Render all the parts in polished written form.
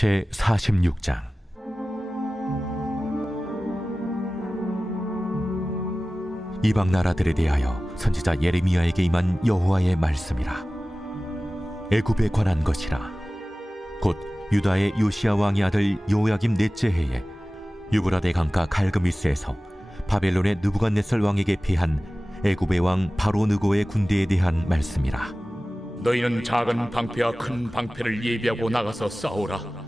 제46장. 이방 나라들에 대하여 선지자 예레미야에게 임한 여호와의 말씀이라. 애굽에 관한 것이라. 곧 유다의 요시야 왕의 아들 요야김 넷째 해에 유브라데 강가 갈그미스에서 바벨론의 느부갓네살 왕에게 패한 애굽의 왕 바로 느고의 군대에 대한 말씀이라. 너희는 작은 방패와 큰 방패를 예비하고 나가서 싸우라.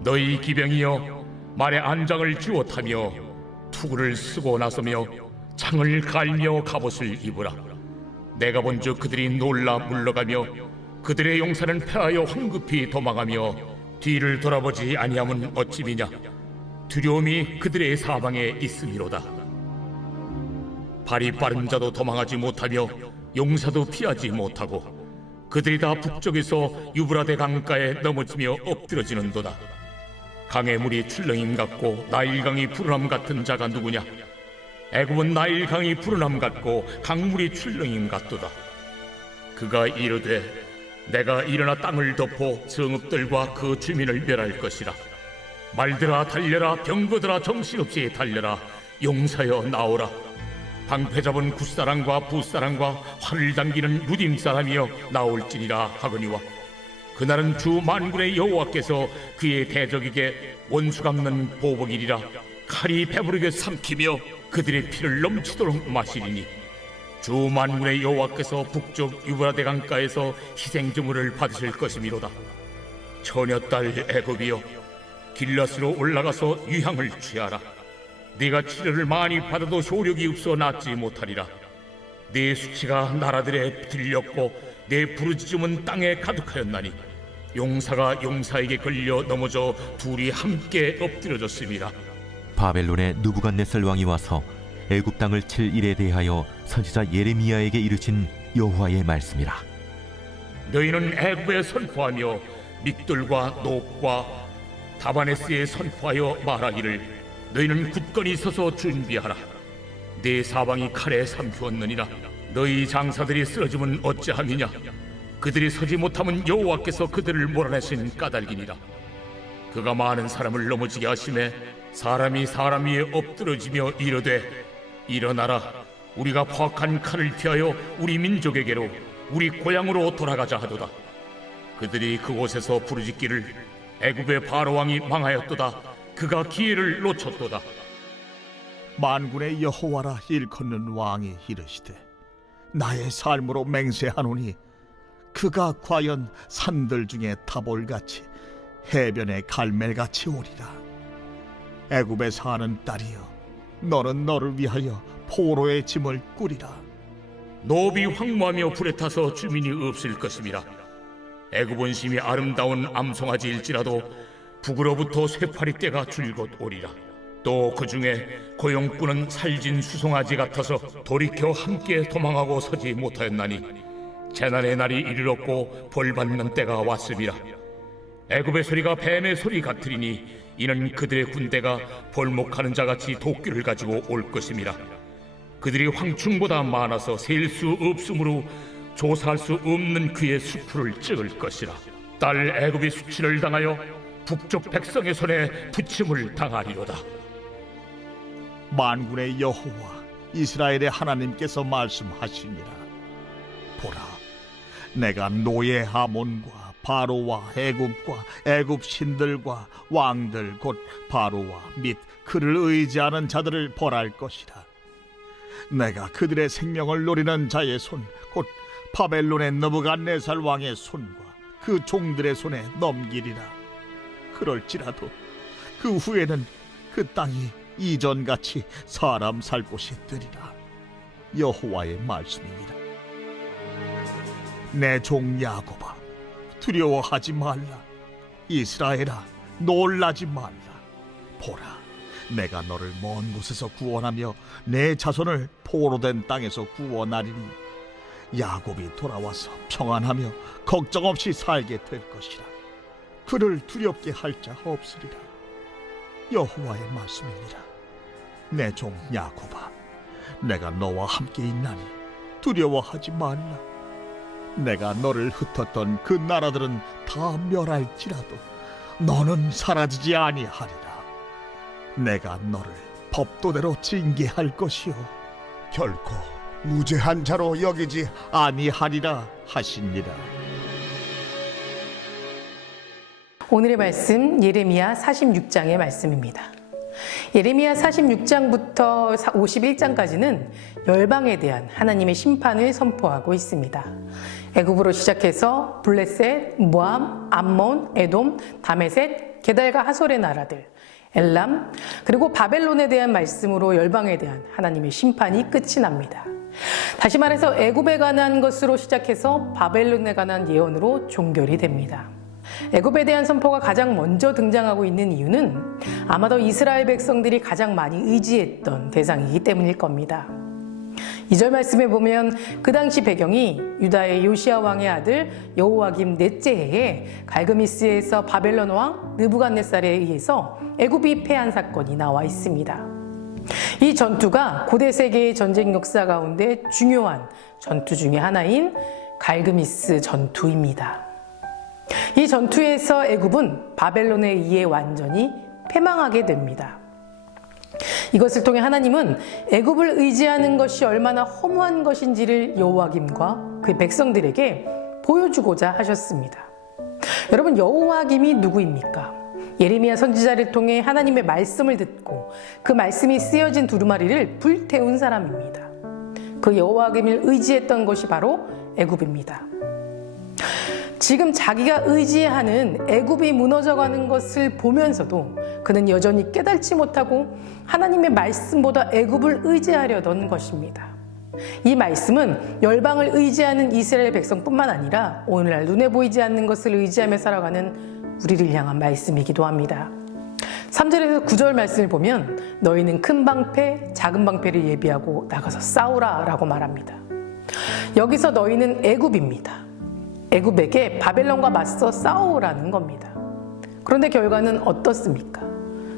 너희 기병이여, 말에 안장을 쥐어 타며 투구를 쓰고 나서며 창을 갈며 갑옷을 입으라. 내가 본즉 그들이 놀라 물러가며 그들의 용사는 패하여 황급히 도망하며 뒤를 돌아보지 아니함은 어찌미냐. 두려움이 그들의 사방에 있음이로다. 발이 빠른 자도 도망하지 못하며 용사도 피하지 못하고 그들이 다 북쪽에서 유브라데 강가에 넘어지며 엎드러지는도다. 강의 물이 출렁임 같고 나일강이 푸른함 같은 자가 누구냐? 애굽은 나일강이 푸른함 같고 강물이 출렁임 같도다. 그가 이르되 내가 일어나 땅을 덮어 성읍들과 그 주민을 멸할 것이라. 말들아 달려라, 병거들아 정신없이 달려라. 용사여 나오라. 방패 잡은 굿사람과 붓사람과 활을 당기는 무딤 사람이여 나올지니라 하거니와 그날은 주 만군의 여호와께서 그의 대적에게 원수 갚는 보복이리라. 칼이 배부르게 삼키며 그들의 피를 넘치도록 마시리니 주 만군의 여호와께서 북쪽 유브라데 강가에서 희생제물을 받으실 것이미로다. 처녀딸 애굽이여, 길앗으로 올라가서 유향을 취하라. 네가 치료를 많이 받아도 효력이 없어 낫지 못하리라. 네 수치가 나라들에 들렸고 내 부르짖음은 땅에 가득하였나니 용사가 용사에게 걸려 넘어져 둘이 함께 엎드려졌습니다. 바벨론의 느부갓네살 왕이 와서 애굽 땅을 칠 일에 대하여 선지자 예레미야에게 이르신 여호와의 말씀이라. 너희는 애굽에 선포하며 믹돌과 높과 다바네스에 선포하여 말하기를 너희는 굳건히 서서 준비하라. 네 사방이 칼에 삼키었느니라. 너희 장사들이 쓰러지면 어찌함이냐? 그들이 서지 못하면 여호와께서 그들을 몰아내신 까닭이니라. 그가 많은 사람을 넘어지게 하심에 사람이 사람 위에 엎드러지며 이르되 일어나라. 우리가 포악한 칼을 피하여 우리 민족에게로 우리 고향으로 돌아가자 하도다. 그들이 그곳에서 부르짖기를 애굽의 바로 왕이 망하였도다. 그가 기회를 놓쳤도다. 만군의 여호와라 일컫는 왕이 이르시되 나의 삶으로 맹세하노니 그가 과연 산들 중에 타볼같이 해변의 갈멜같이 오리라. 애굽에 사는 딸이여, 너는 너를 위하여 포로의 짐을 꾸리라. 노비 황무하며 불에 타서 주민이 없을 것임이라. 애굽은 심히 아름다운 암송아지일지라도 북으로부터 쇠파리 떼가 줄곧 오리라. 또 그 중에 고용꾼은 살진 수송아지 같아서 돌이켜 함께 도망하고 서지 못하였나니 재난의 날이 이르렀고 벌받는 때가 왔음이라. 애굽의 소리가 뱀의 소리 같으리니 이는 그들의 군대가 벌목하는 자같이 도끼를 가지고 올 것임이라. 그들이 황충보다 많아서 셀 수 없으므로 조사할 수 없는 그의 수풀을 찍을 것이라. 딸 애굽이 수치를 당하여 북쪽 백성의 손에 부침을 당하리로다. 만군의 여호와 이스라엘의 하나님께서 말씀하시니라. 보라, 내가 노예 하몬과 바로와 애굽과 애굽 신들과 왕들 곧 바로와 및 그를 의지하는 자들을 벌할 것이라. 내가 그들의 생명을 노리는 자의 손 곧 바벨론의 느부갓네살 왕의 손과 그 종들의 손에 넘기리라. 그럴지라도 그 후에는 그 땅이 이전같이 사람 살 곳이 되리라. 여호와의 말씀이니라. 내 종 야곱아, 두려워하지 말라. 이스라엘아, 놀라지 말라. 보라, 내가 너를 먼 곳에서 구원하며 내 자손을 포로된 땅에서 구원하리니 야곱이 돌아와서 평안하며 걱정 없이 살게 될 것이라. 그를 두렵게 할 자 없으리라. 여호와의 말씀이니라. 내 종 야곱아, 내가 너와 함께 있나니 두려워하지 말라. 내가 너를 흩었던 그 나라들은 다 멸할지라도 너는 사라지지 아니하리라. 내가 너를 법도대로 징계할 것이요 결코 무죄한 자로 여기지 아니하리라 하시니라. 오늘의 말씀 예레미야 46장의 말씀입니다. 예레미야 46장부터 51장까지는 열방에 대한 하나님의 심판을 선포하고 있습니다. 애굽으로 시작해서 블레셋, 모암, 암몬, 에돔, 다메셋, 게달과 하솔의 나라들, 엘람, 그리고 바벨론에 대한 말씀으로 열방에 대한 하나님의 심판이 끝이 납니다. 다시 말해서 애굽에 관한 것으로 시작해서 바벨론에 관한 예언으로 종결이 됩니다. 애굽에 대한 선포가 가장 먼저 등장하고 있는 이유는 아마도 이스라엘 백성들이 가장 많이 의지했던 대상이기 때문일 겁니다. 2절 말씀에 보면 그 당시 배경이 유다의 요시야 왕의 아들 여호와김 넷째 해에 갈그미스에서 바벨론 왕 느부갓네살에 의해서 애굽이 패한 사건이 나와 있습니다. 이 전투가 고대 세계의 전쟁 역사 가운데 중요한 전투 중의 하나인 갈그미스 전투입니다. 이 전투에서 애굽은 바벨론에 의해 완전히 패망하게 됩니다. 이것을 통해 하나님은 애굽을 의지하는 것이 얼마나 허무한 것인지를 여호와김과 그의 백성들에게 보여주고자 하셨습니다. 여러분, 여호와김이 누구입니까? 예레미야 선지자를 통해 하나님의 말씀을 듣고 그 말씀이 쓰여진 두루마리를 불태운 사람입니다. 그 여호와김을 의지했던 것이 바로 애굽입니다. 지금 자기가 의지하는 애굽이 무너져가는 것을 보면서도 그는 여전히 깨닫지 못하고 하나님의 말씀보다 애굽을 의지하려던 것입니다. 이 말씀은 열방을 의지하는 이스라엘 백성뿐만 아니라 오늘날 눈에 보이지 않는 것을 의지하며 살아가는 우리를 향한 말씀이기도 합니다. 3절에서 9절 말씀을 보면 너희는 큰 방패, 작은 방패를 예비하고 나가서 싸우라 라고 말합니다. 여기서 너희는 애굽입니다. 애굽에게 바벨론과 맞서 싸우라는 겁니다. 그런데 결과는 어떻습니까?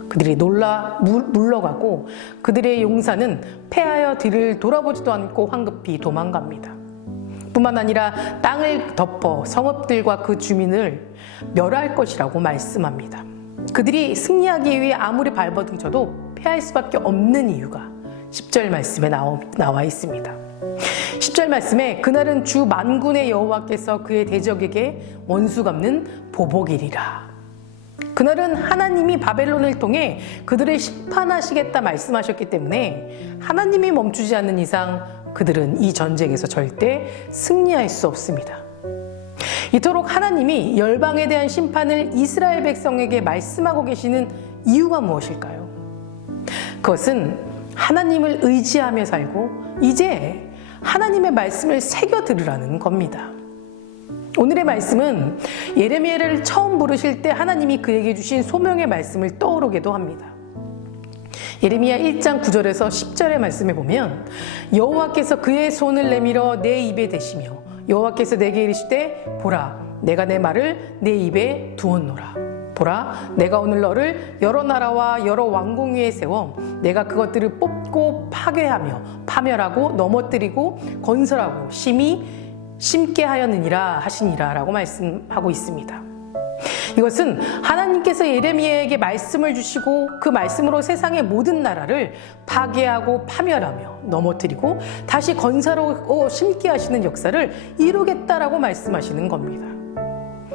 그들이 놀라 물러가고 그들의 용사는 패하여 뒤를 돌아보지도 않고 황급히 도망갑니다. 뿐만 아니라 땅을 덮어 성읍들과 그 주민을 멸할 것이라고 말씀합니다. 그들이 승리하기 위해 아무리 발버둥쳐도 패할 수밖에 없는 이유가 10절 말씀에 나와 있습니다. 10절 말씀에 그날은 주 만군의 여호와께서 그의 대적에게 원수 갚는 보복일이라. 그날은 하나님이 바벨론을 통해 그들을 심판하시겠다 말씀하셨기 때문에 하나님이 멈추지 않는 이상 그들은 이 전쟁에서 절대 승리할 수 없습니다. 이토록 하나님이 열방에 대한 심판을 이스라엘 백성에게 말씀하고 계시는 이유가 무엇일까요? 그것은 하나님을 의지하며 살고 이제 하나님의 말씀을 새겨 들으라는 겁니다. 오늘의 말씀은 예레미야를 처음 부르실 때 하나님이 그에게 주신 소명의 말씀을 떠오르게도 합니다. 예레미야 1장 9절에서 10절의 말씀에 보면 여호와께서 그의 손을 내밀어 내 입에 대시며 여호와께서 내게 이르시되 보라 내가 내 말을 내 입에 두었노라. 보라 내가 오늘 너를 여러 나라와 여러 왕궁 위에 세워 내가 그것들을 뽑고 파괴하며 파멸하고 넘어뜨리고 건설하고 심히 심게 하였느니라 하시니라 라고 말씀하고 있습니다. 이것은 하나님께서 예레미야에게 말씀을 주시고 그 말씀으로 세상의 모든 나라를 파괴하고 파멸하며 넘어뜨리고 다시 건설하고 심게 하시는 역사를 이루겠다라고 말씀하시는 겁니다.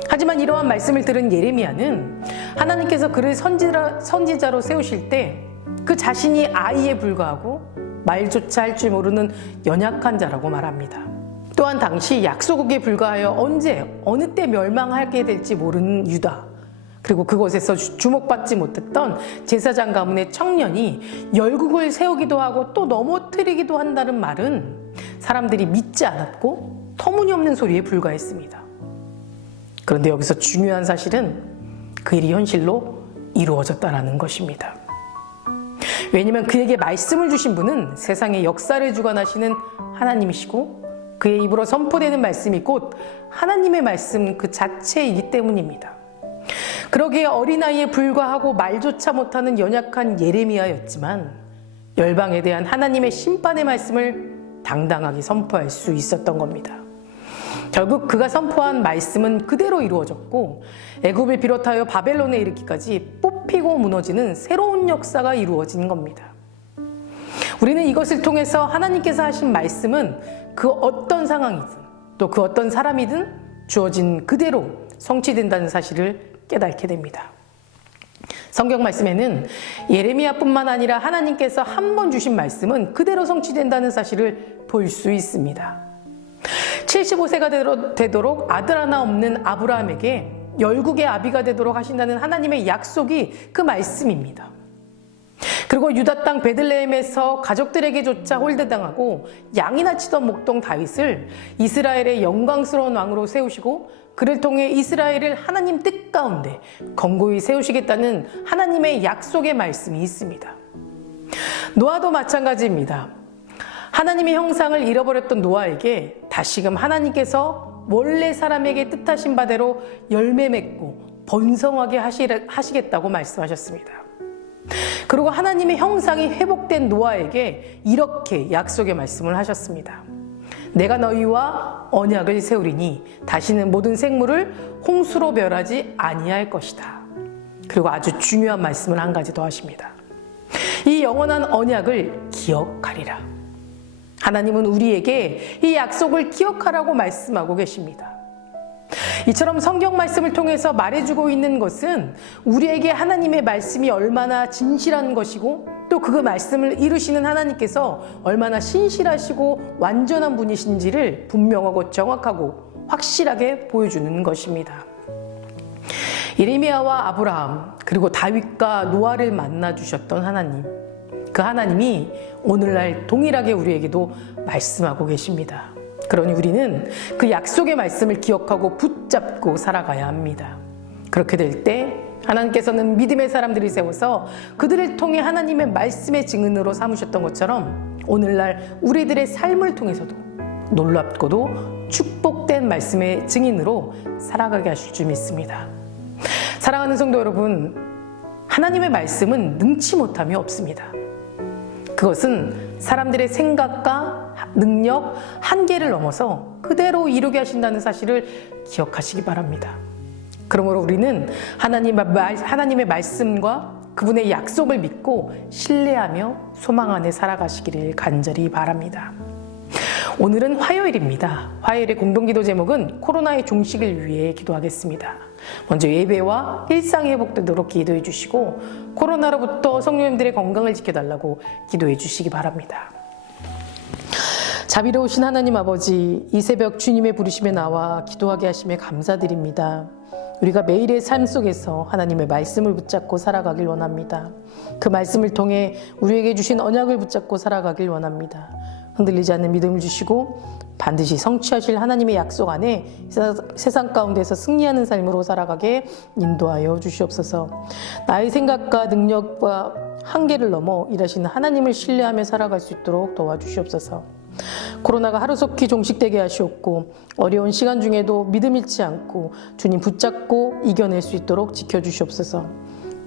하지만 이러한 말씀을 들은 예레미야는 하나님께서 그를 선지자로 세우실 때 그 자신이 아이에 불과하고 말조차 할 줄 모르는 연약한 자라고 말합니다. 또한 당시 약소국에 불과하여 언제 어느 때 멸망하게 될지 모르는 유다, 그리고 그곳에서 주목받지 못했던 제사장 가문의 청년이 열국을 세우기도 하고 또 넘어뜨리기도 한다는 말은 사람들이 믿지 않았고 터무니없는 소리에 불과했습니다. 그런데 여기서 중요한 사실은 그 일이 현실로 이루어졌다는 것입니다. 왜냐하면 그에게 말씀을 주신 분은 세상의 역사를 주관하시는 하나님이시고 그의 입으로 선포되는 말씀이 곧 하나님의 말씀 그 자체이기 때문입니다. 그러기에 어린아이에 불과하고 말조차 못하는 연약한 예레미야였지만 열방에 대한 하나님의 심판의 말씀을 당당하게 선포할 수 있었던 겁니다. 결국 그가 선포한 말씀은 그대로 이루어졌고 애굽을 비롯하여 바벨론에 이르기까지 뽑히고 무너지는 새로운 역사가 이루어진 겁니다. 우리는 이것을 통해서 하나님께서 하신 말씀은 그 어떤 상황이든 또 그 어떤 사람이든 주어진 그대로 성취된다는 사실을 깨닫게 됩니다. 성경 말씀에는 예레미야뿐만 아니라 하나님께서 한 번 주신 말씀은 그대로 성취된다는 사실을 볼 수 있습니다. 75세가 되도록 아들 하나 없는 아브라함에게 열국의 아비가 되도록 하신다는 하나님의 약속이 그 말씀입니다. 그리고 유다 땅 베들레헴에서 가족들에게조차 홀대당하고 양이나 치던 목동 다윗을 이스라엘의 영광스러운 왕으로 세우시고 그를 통해 이스라엘을 하나님 뜻 가운데 건고히 세우시겠다는 하나님의 약속의 말씀이 있습니다. 노아도 마찬가지입니다. 하나님의 형상을 잃어버렸던 노아에게 다시금 하나님께서 원래 사람에게 뜻하신 바대로 열매 맺고 번성하게 하시겠다고 말씀하셨습니다. 그리고 하나님의 형상이 회복된 노아에게 이렇게 약속의 말씀을 하셨습니다. 내가 너희와 언약을 세우리니 다시는 모든 생물을 홍수로 멸하지 아니할 것이다. 그리고 아주 중요한 말씀을 한 가지 더 하십니다. 이 영원한 언약을 기억하리라. 하나님은 우리에게 이 약속을 기억하라고 말씀하고 계십니다. 이처럼 성경 말씀을 통해서 말해주고 있는 것은 우리에게 하나님의 말씀이 얼마나 진실한 것이고 또 그 말씀을 이루시는 하나님께서 얼마나 신실하시고 완전한 분이신지를 분명하고 정확하고 확실하게 보여주는 것입니다. 예레미야와 아브라함 그리고 다윗과 노아를 만나 주셨던 하나님, 그 하나님이 오늘날 동일하게 우리에게도 말씀하고 계십니다. 그러니 우리는 그 약속의 말씀을 기억하고 붙잡고 살아가야 합니다. 그렇게 될 때 하나님께서는 믿음의 사람들이 세워서 그들을 통해 하나님의 말씀의 증인으로 삼으셨던 것처럼 오늘날 우리들의 삶을 통해서도 놀랍고도 축복된 말씀의 증인으로 살아가게 하실 줄 믿습니다. 사랑하는 성도 여러분, 하나님의 말씀은 능치 못함이 없습니다. 그것은 사람들의 생각과 능력, 한계를 넘어서 그대로 이루게 하신다는 사실을 기억하시기 바랍니다. 그러므로 우리는 하나님의 말씀과 그분의 약속을 믿고 신뢰하며 소망 안에 살아가시기를 간절히 바랍니다. 오늘은 화요일입니다. 화요일의 공동기도 제목은 코로나의 종식을 위해 기도하겠습니다. 먼저 예배와 일상이 회복되도록 기도해 주시고 코로나로부터 성도님들의 건강을 지켜달라고 기도해 주시기 바랍니다. 자비로우신 하나님 아버지, 이 새벽 주님의 부르심에 나와 기도하게 하심에 감사드립니다. 우리가 매일의 삶 속에서 하나님의 말씀을 붙잡고 살아가길 원합니다. 그 말씀을 통해 우리에게 주신 언약을 붙잡고 살아가길 원합니다. 흔들리지 않는 믿음을 주시고 반드시 성취하실 하나님의 약속 안에 세상 가운데서 승리하는 삶으로 살아가게 인도하여 주시옵소서. 나의 생각과 능력과 한계를 넘어 일하시는 하나님을 신뢰하며 살아갈 수 있도록 도와주시옵소서. 코로나가 하루속히 종식되게 하시옵고 어려운 시간 중에도 믿음 잃지 않고 주님 붙잡고 이겨낼 수 있도록 지켜주시옵소서.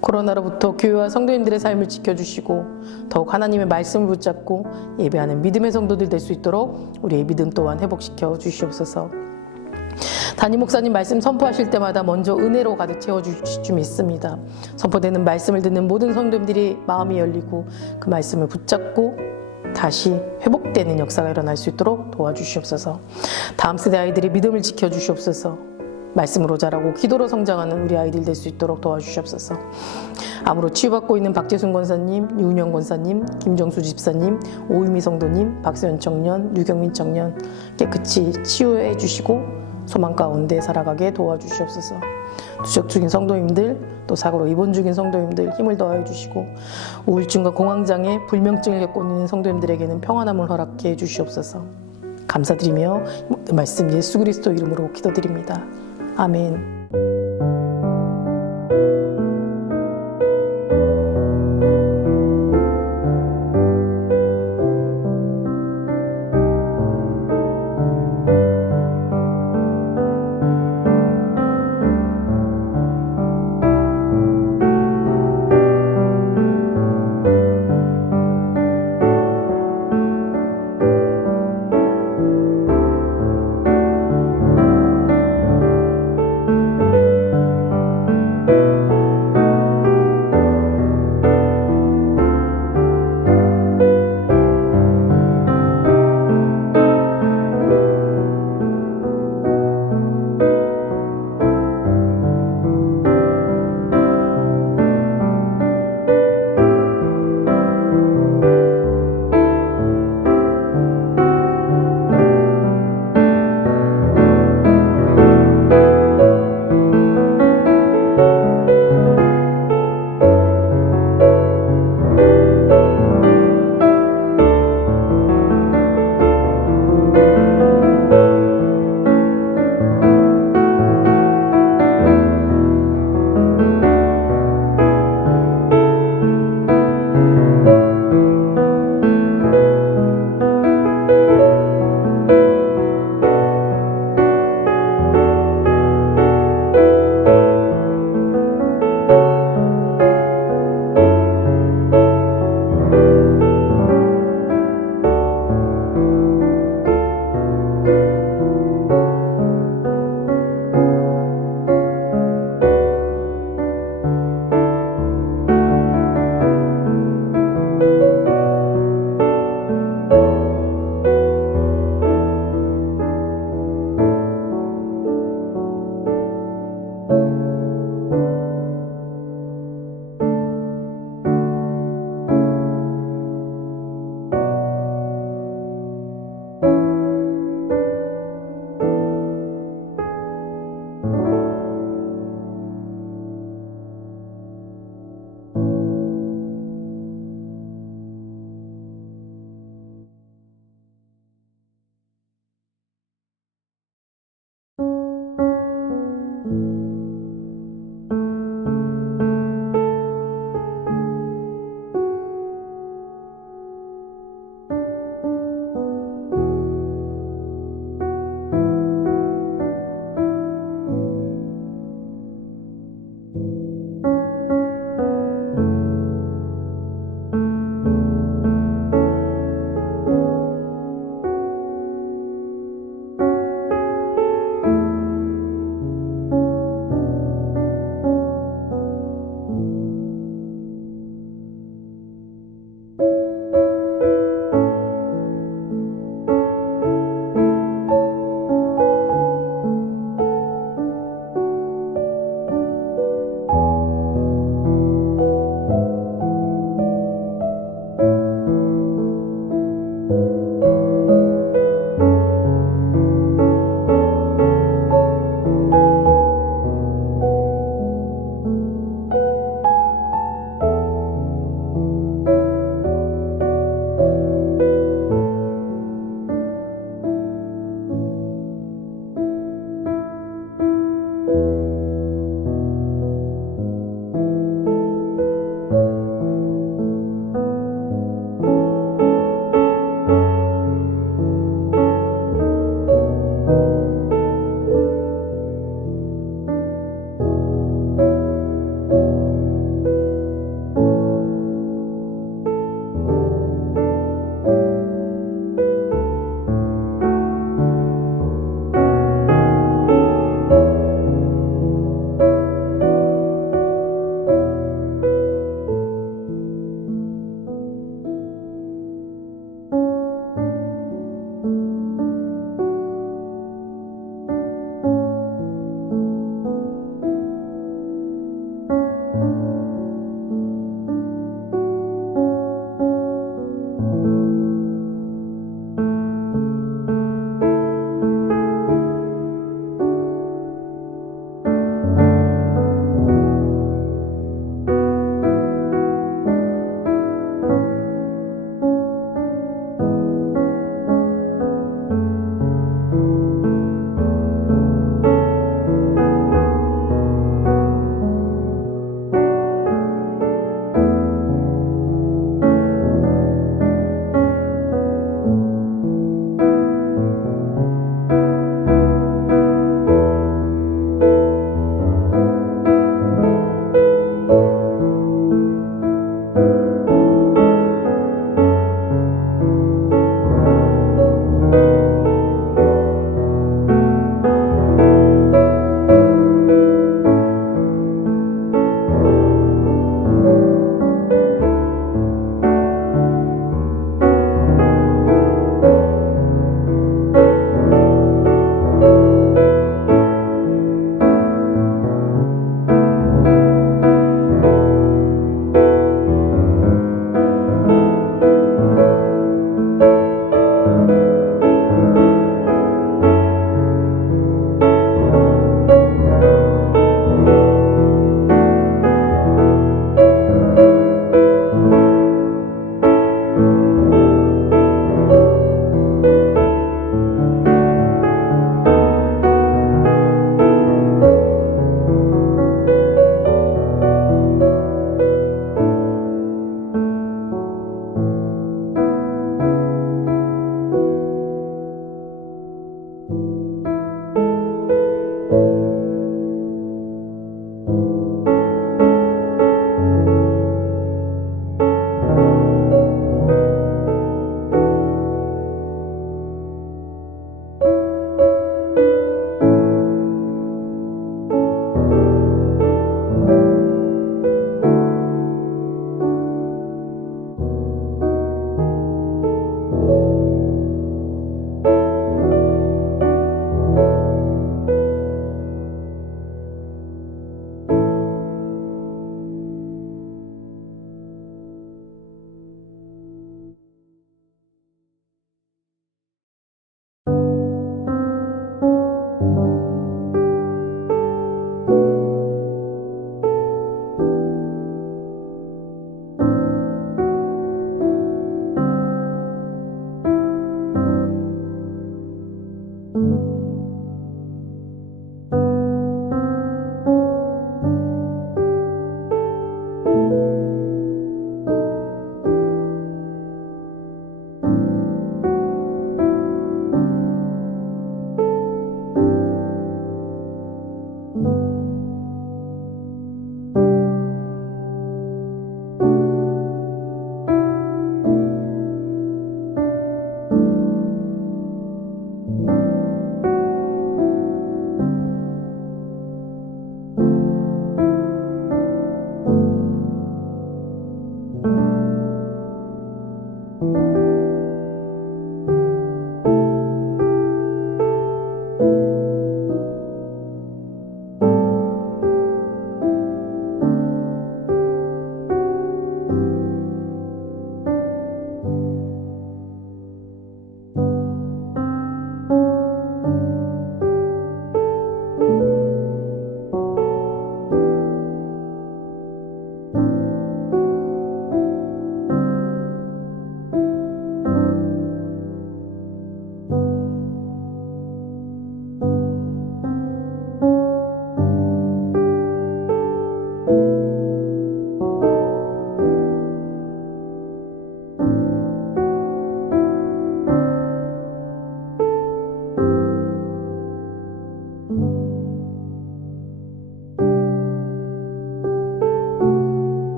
코로나로부터 교회와 성도님들의 삶을 지켜주시고 더욱 하나님의 말씀을 붙잡고 예배하는 믿음의 성도들 될 수 있도록 우리의 믿음 또한 회복시켜 주시옵소서. 담임 목사님 말씀 선포하실 때마다 먼저 은혜로 가득 채워주실 줄 믿습니다. 선포되는 말씀을 듣는 모든 성도님들이 마음이 열리고 그 말씀을 붙잡고 다시 회복되는 역사가 일어날 수 있도록 도와주시옵소서. 다음 세대 아이들이 믿음을 지켜주시옵소서. 말씀으로 자라고 기도로 성장하는 우리 아이들 될 수 있도록 도와주시옵소서. 암으로 치유받고 있는 박재순 권사님, 유은영 권사님, 김정수 집사님, 오유미 성도님, 박세현 청년, 유경민 청년 깨끗이 치유해 주시고 소망 가운데 살아가게 도와주시옵소서. 투적 중인 성도님들, 또 사고로 입원 중인 성도님들 힘을 더하여 주시고 우울증과 공황장애, 불면증을 겪고 있는 성도님들에게는 평안함을 허락해 주시옵소서. 감사드리며 말씀 예수 그리스도 이름으로 기도드립니다. 아멘.